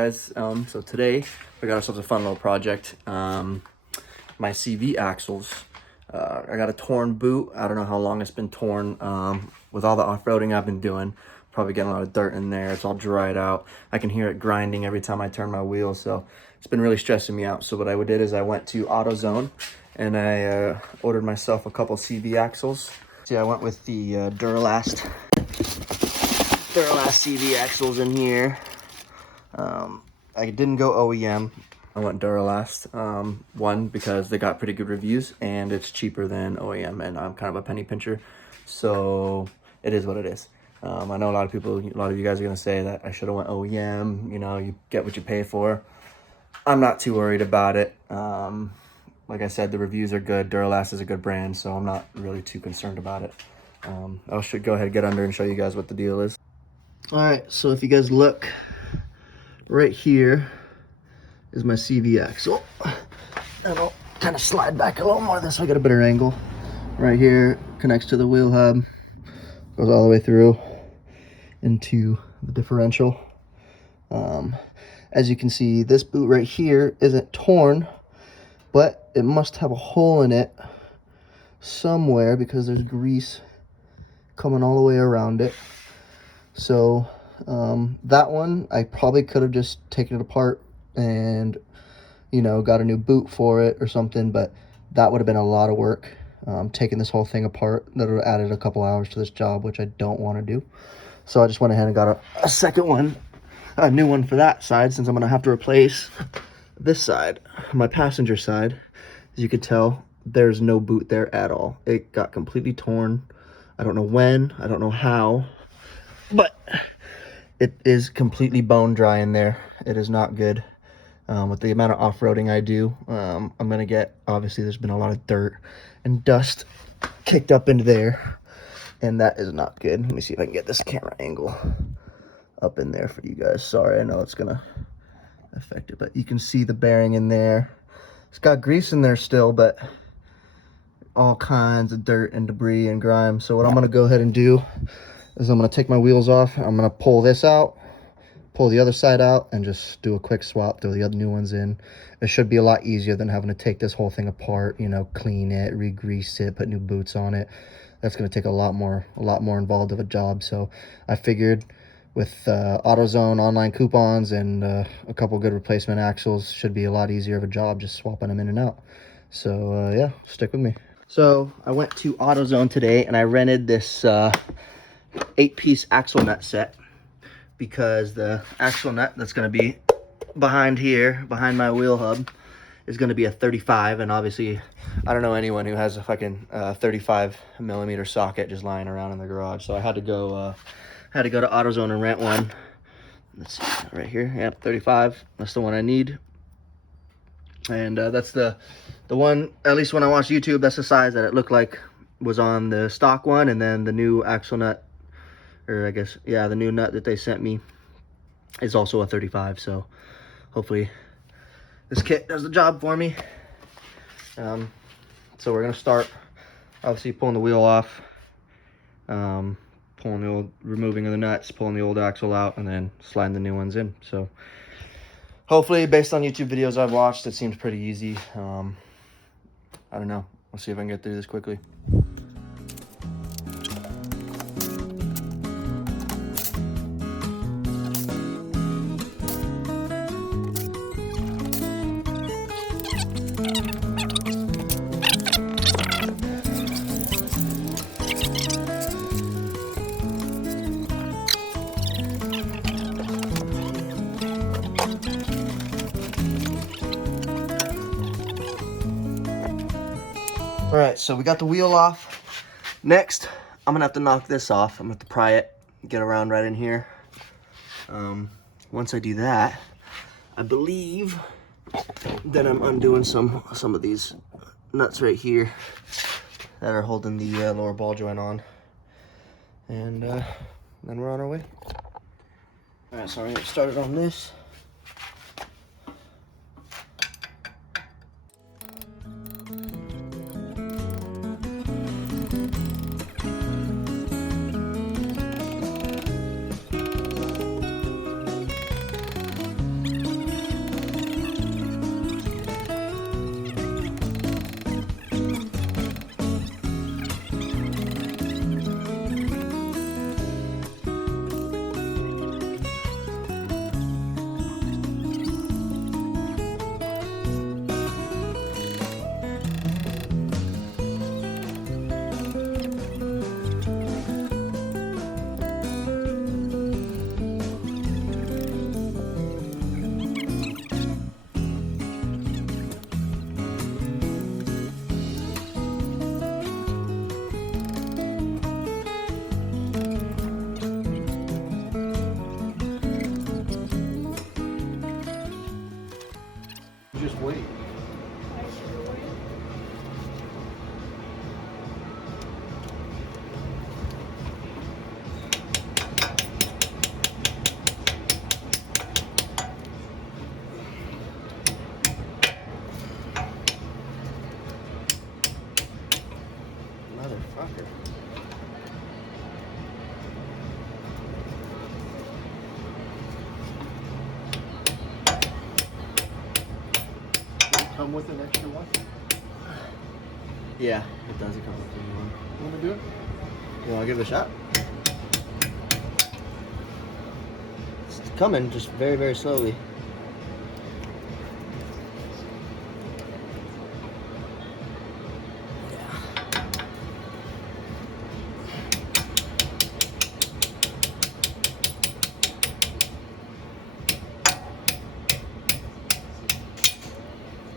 Guys, so today we got ourselves a fun little project. My CV axles. I got a torn boot. I don't know how long it's been torn. With all the off-roading I've been doing, probably getting a lot of dirt in there. It's all dried out. I can hear it grinding every time I turn my wheels, so it's been really stressing me out. So what I did is I went to AutoZone and I ordered myself a couple CV axles. See, I went with the Duralast CV axles in here. I didn't go OEM. I went Duralast. One, because they got pretty good reviews and it's cheaper than OEM, and I'm kind of a penny pincher, so it is what it is. I know a lot of you guys are gonna say that I should have went OEM. You know, you get what you pay for. I'm not too worried about it. Like I said, the reviews are good. Duralast is a good brand, so I'm not really too concerned about it. I should go ahead and get under and show you guys what the deal is. All right, so if you guys look, right here is my CV axle. And I'll kind of slide back a little more this way, get a better angle. Right here connects to the wheel hub, goes all the way through into the differential. As you can see, this boot right here isn't torn, but it must have a hole in it somewhere because there's grease coming all the way around it. So that one, I probably could have just taken it apart and, you know, got a new boot for it or something, but that would have been a lot of work. Taking this whole thing apart, that would have added a couple hours to this job, which I don't want to do. So I just went ahead and got a second one, a new one for that side, since I'm going to have to replace this side, my passenger side. As you can tell, there's no boot there at all. It got completely torn. I don't know when, I don't know how, but it is completely bone dry in there. It is not good. With the amount of off-roading I do, I'm gonna get, obviously there's been a lot of dirt and dust kicked up into there, and that is not good. Let me see if I can get this camera angle up in there for you guys. Sorry, I know it's gonna affect it, but you can see the bearing in there. It's got grease in there still, but all kinds of dirt and debris and grime. So what I'm gonna go ahead and do is I'm gonna take my wheels off. I'm gonna pull this out, pull the other side out, and just do a quick swap, throw the other new ones in. It should be a lot easier than having to take this whole thing apart, you know, clean it, re-grease it, put new boots on it. That's gonna take a lot more involved of a job. So I figured with AutoZone online coupons and a couple good replacement axles, should be a lot easier of a job just swapping them in and out. So yeah, stick with me. So I went to AutoZone today and I rented this 8-piece axle nut set, because the axle nut that's going to be behind here, behind my wheel hub, is going to be a 35, and obviously I don't know anyone who has a fucking 35 millimeter socket just lying around in the garage. So I had to go to AutoZone and rent one. Let's see, right here, yep, 35. That's the one I need, and that's the one, at least when I watched YouTube, that's the size that it looked like was on the stock one. And then the new axle nut, or I guess, yeah, the new nut that they sent me is also a 35. So hopefully this kit does the job for me. So we're gonna start, obviously, pulling the wheel off, removing the nuts, pulling the old axle out, and then sliding the new ones in. So hopefully, based on YouTube videos I've watched, it seems pretty easy. I don't know. We'll see if I can get through this quickly. All right, so we got the wheel off. Next, I'm gonna have to knock this off. I'm gonna have to pry it, get around right in here. Once I do that, I believe that I'm undoing some of these nuts right here that are holding the lower ball joint on. And then we're on our way. All right, so I'm gonna get started on this. Just wait. Motherfucker. Come with an extra one? Yeah, it does. It comes with a new one. You want to do it? You want to give it a shot? It's coming, just very, very slowly.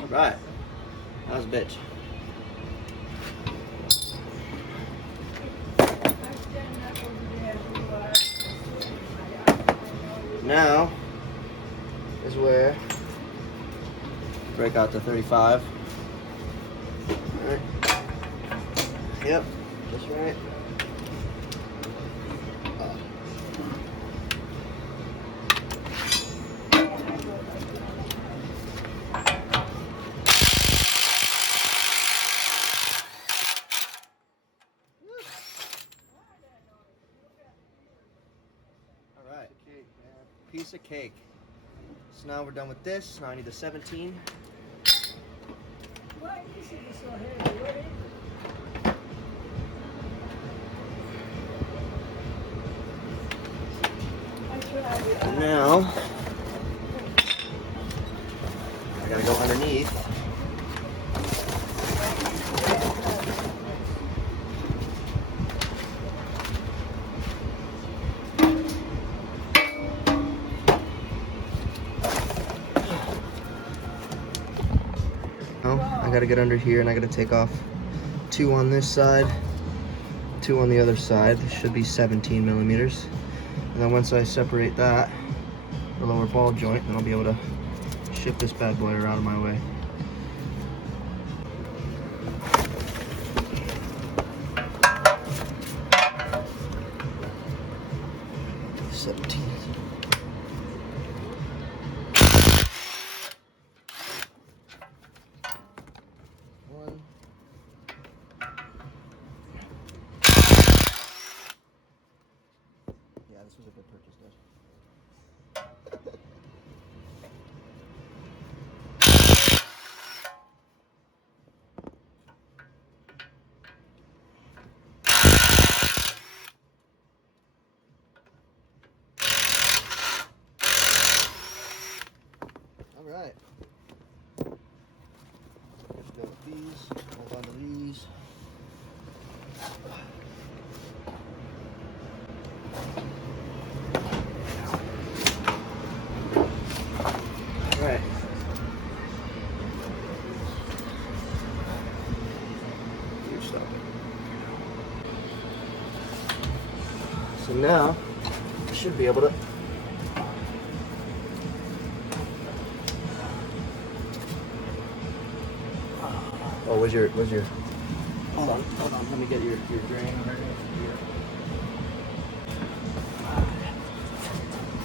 All right, that was a bitch. Now is where break out the 35. All right. Yep, just right. All right, piece of cake. So now we're done with this. Now I need the 17. Why is it so heavy? What is it? And now I gotta go underneath. I gotta get under here and I gotta take off 2 on this side, 2 on the other side. This should be 17 millimeters. And then once I separate that, the lower ball joint, then I'll be able to shift this bad boy out of my way. This was a good purchase, Dad. All right. Let's go with these. Hold on to these. Right. Your stuff. So now I should be able to oh, where's your hold on, let me get your drain right here. I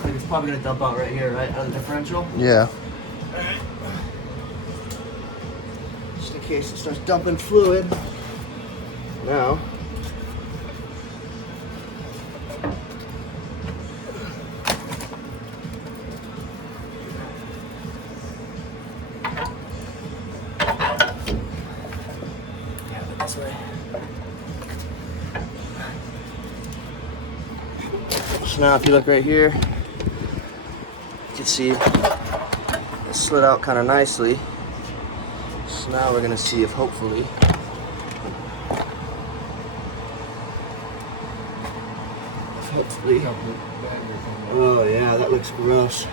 think it's probably gonna dump out right here, right? Out of the differential? Yeah. Alright. Just in case it starts dumping fluid. Now. This way. So now if you look right here, you can see it slid out kind of nicely. So now we're gonna see if hopefully oh yeah, that looks gross.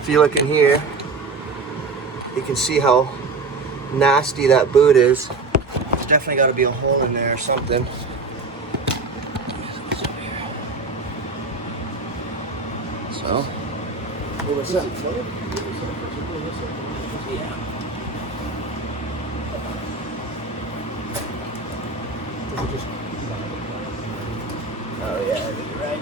If you look in here, you can see how nasty that boot is. There's definitely got to be a hole in there or something. So, what's up? Yeah. Just, Oh yeah, you're right.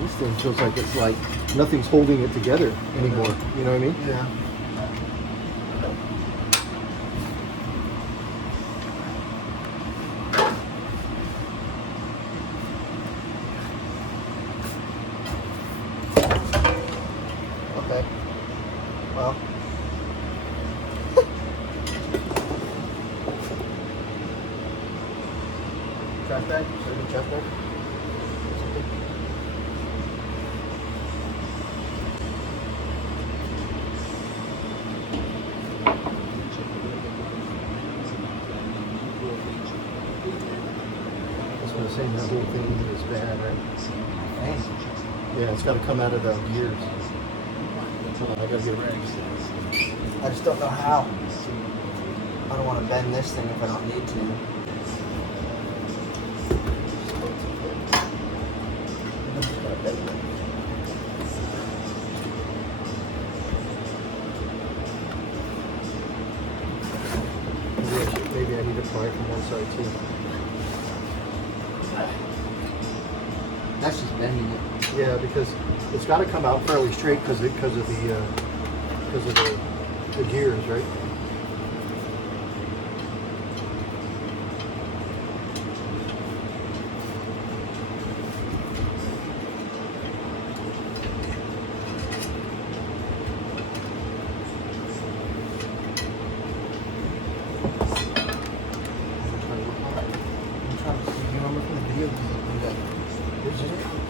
this thing feels like it's like nothing's holding it together anymore. You know what I mean? Yeah. Okay. Well. Trash bag? Should I do trash bag? That's what I'm saying. That whole thing is bad, right? Thanks. Yeah, it's got to come out of the gears. Hold on, I gotta get ready. I just don't know how. I don't want to bend this thing if I don't need to. Maybe I need to pry from one side too. That's just bending it. Yeah, because it's got to come out fairly straight because of the gears, right?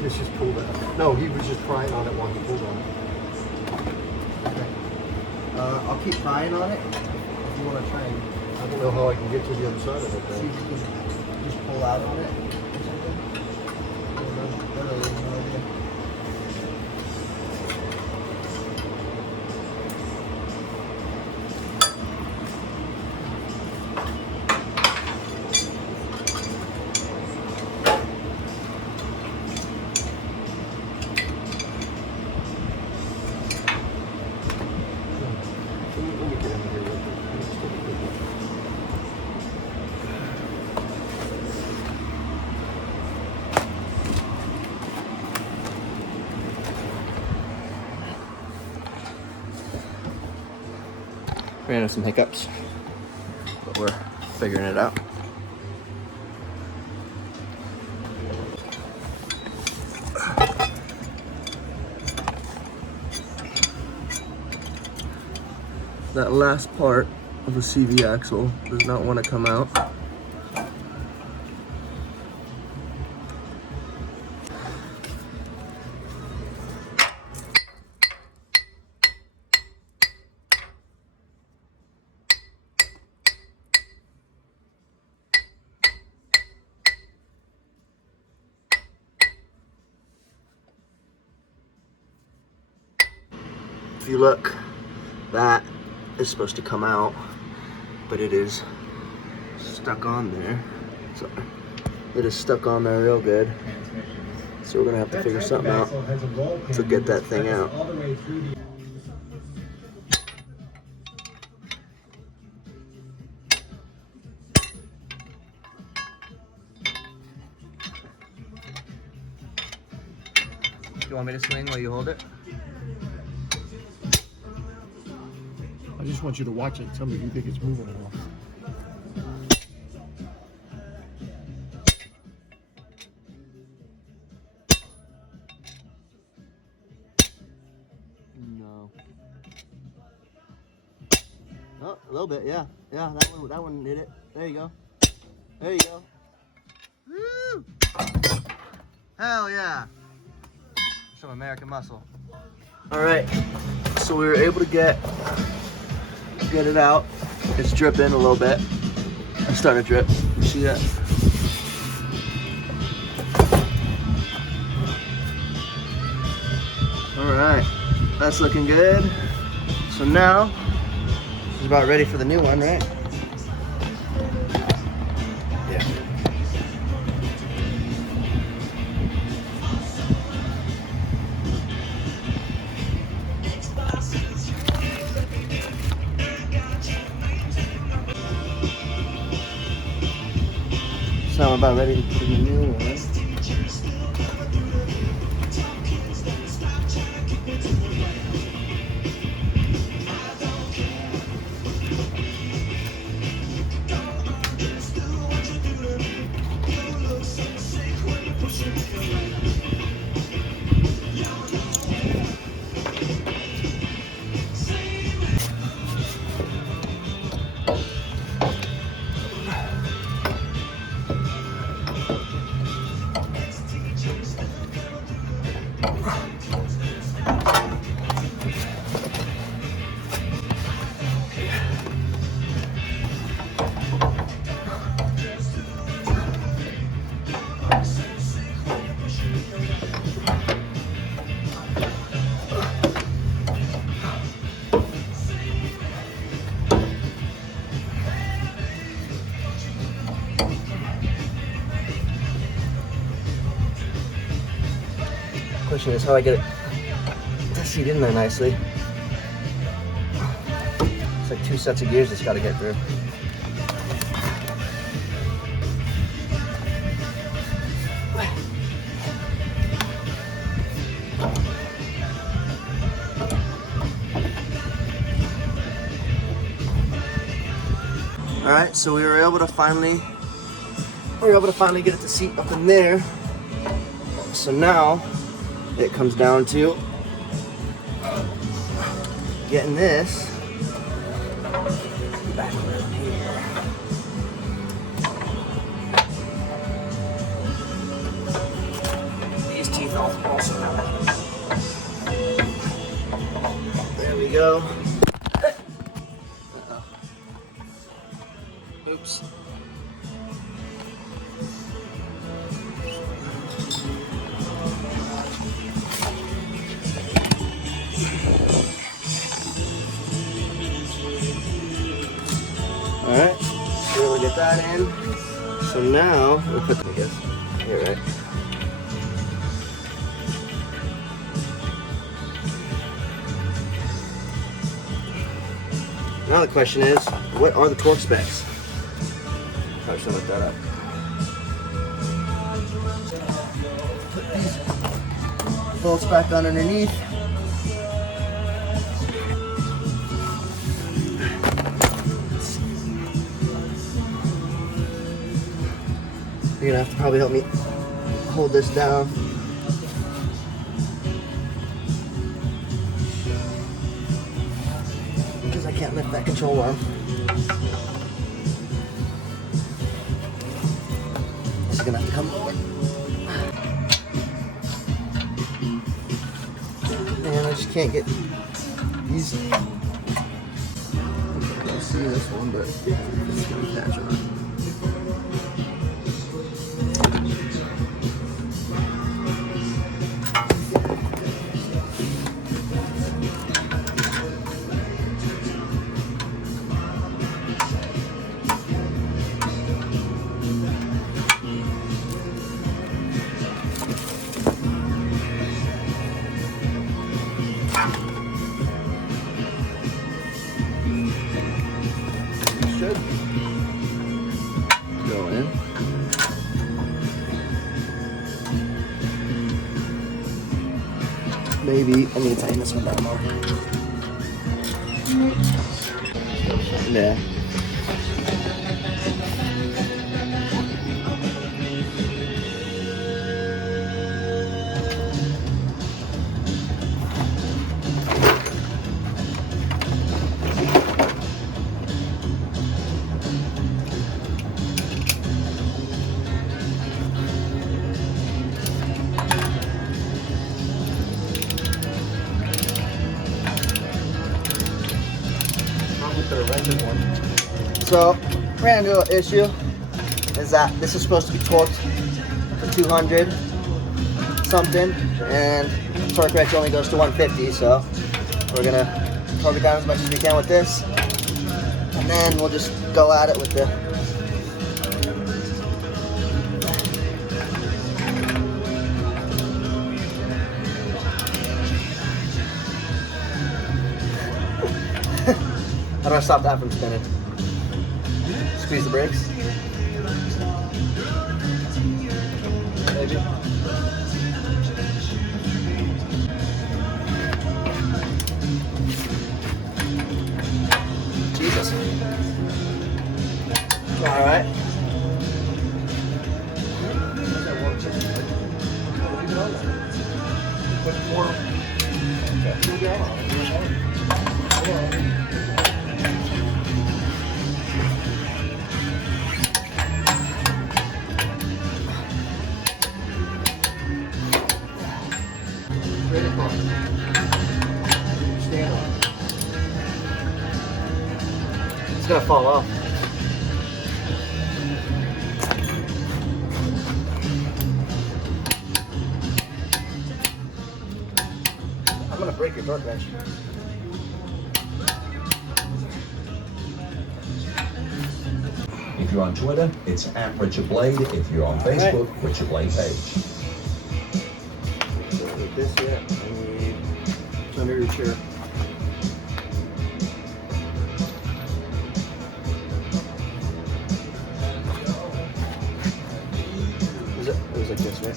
It's just pulled out. No, he was just prying on it while he pulled on it. Okay. I'll keep prying on it. If you want to try and I don't know how I can get to the other side of it. see Though. if you can just pull out on it or something. I don't know. Really have no idea. Let me get in here real quick. Let's take a quick look. Ran into some hiccups, but we're figuring it out. That last part of the CV axle does not want to come out. If you look, that is supposed to come out, but it is stuck on there. So it is stuck on there real good. So we're gonna have to figure something out to get that thing out. You want me to swing while you hold it? I just want you to watch it. Tell me if you think it's moving at all. No. Oh, a little bit, yeah. Yeah, that one hit it. There you go. There you go. Woo! Hell yeah. Some American muscle. Alright. So we were able to get it out. It's dripping a little bit. It's starting to drip. See that? Alright. That's looking good. So now, it's about ready for the new one, right? Yeah. So I'm about ready to put in the new one. Question is how I get it to seat in there nicely. It's like 2 sets of gears it's got to get through. All right, so we were able to finally get it to seat up in there. So now it comes down to getting this back around here. These teeth also now. There we go. Oops. Alright, so we'll get that in. So now, we'll put them, I guess. Here, right? Now the question is, what are the torque specs? Probably should look that up. Put these bolts back on underneath. You're gonna have to probably help me hold this down. Because I can't lift that control arm. This is gonna have to come lower. Man, I just can't get these. I don't see this one, but it's gonna catch on. Should go in. Maybe I need to tighten this one down more. Yeah. So, brand new issue is that this is supposed to be torqued for 200 something, and torque wrench only goes to 150, so We're gonna hold it down as much as we can with this, and then we'll just go at it with the How do I stop that from spinning? Squeeze the brakes. Maybe. Jesus. All right. It's gonna fall off. I'm gonna break your torque wrench. If you're on Twitter, it's @RichardBlade. If you're on Facebook, Richard Blade page. Like this, yeah. I need under your chair. It was like this, right?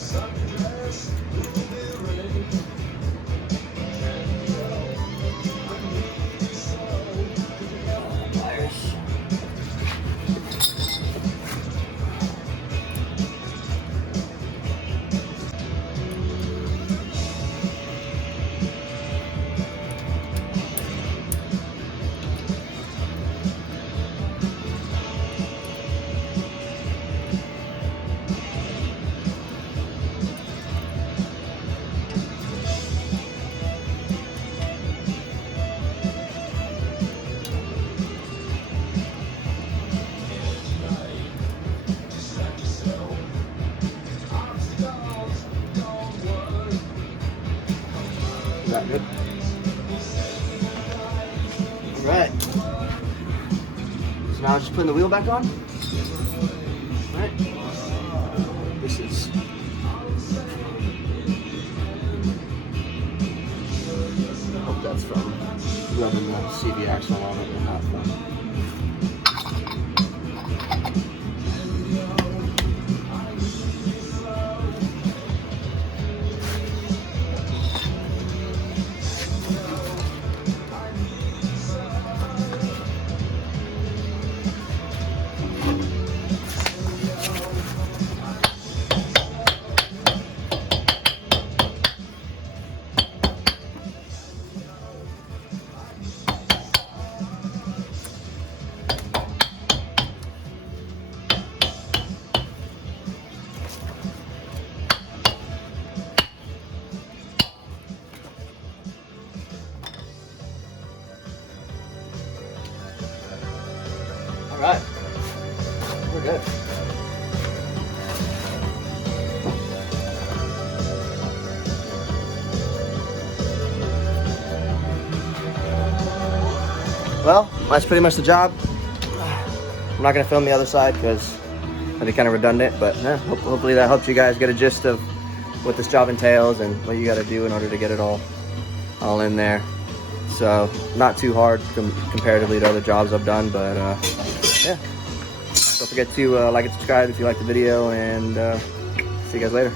Is that good? Alright. So now I'm just putting the wheel back on. Alright. This is hope that's from rubbing the CV axle on it and not from all right. We're good. Well, that's pretty much the job. I'm not gonna film the other side because it'll be kind of redundant, but hopefully that helps you guys get a gist of what this job entails and what you got to do in order to get it all in there. So not too hard comparatively to other jobs I've done, but yeah. Don't forget to like and subscribe if you like the video, and see you guys later.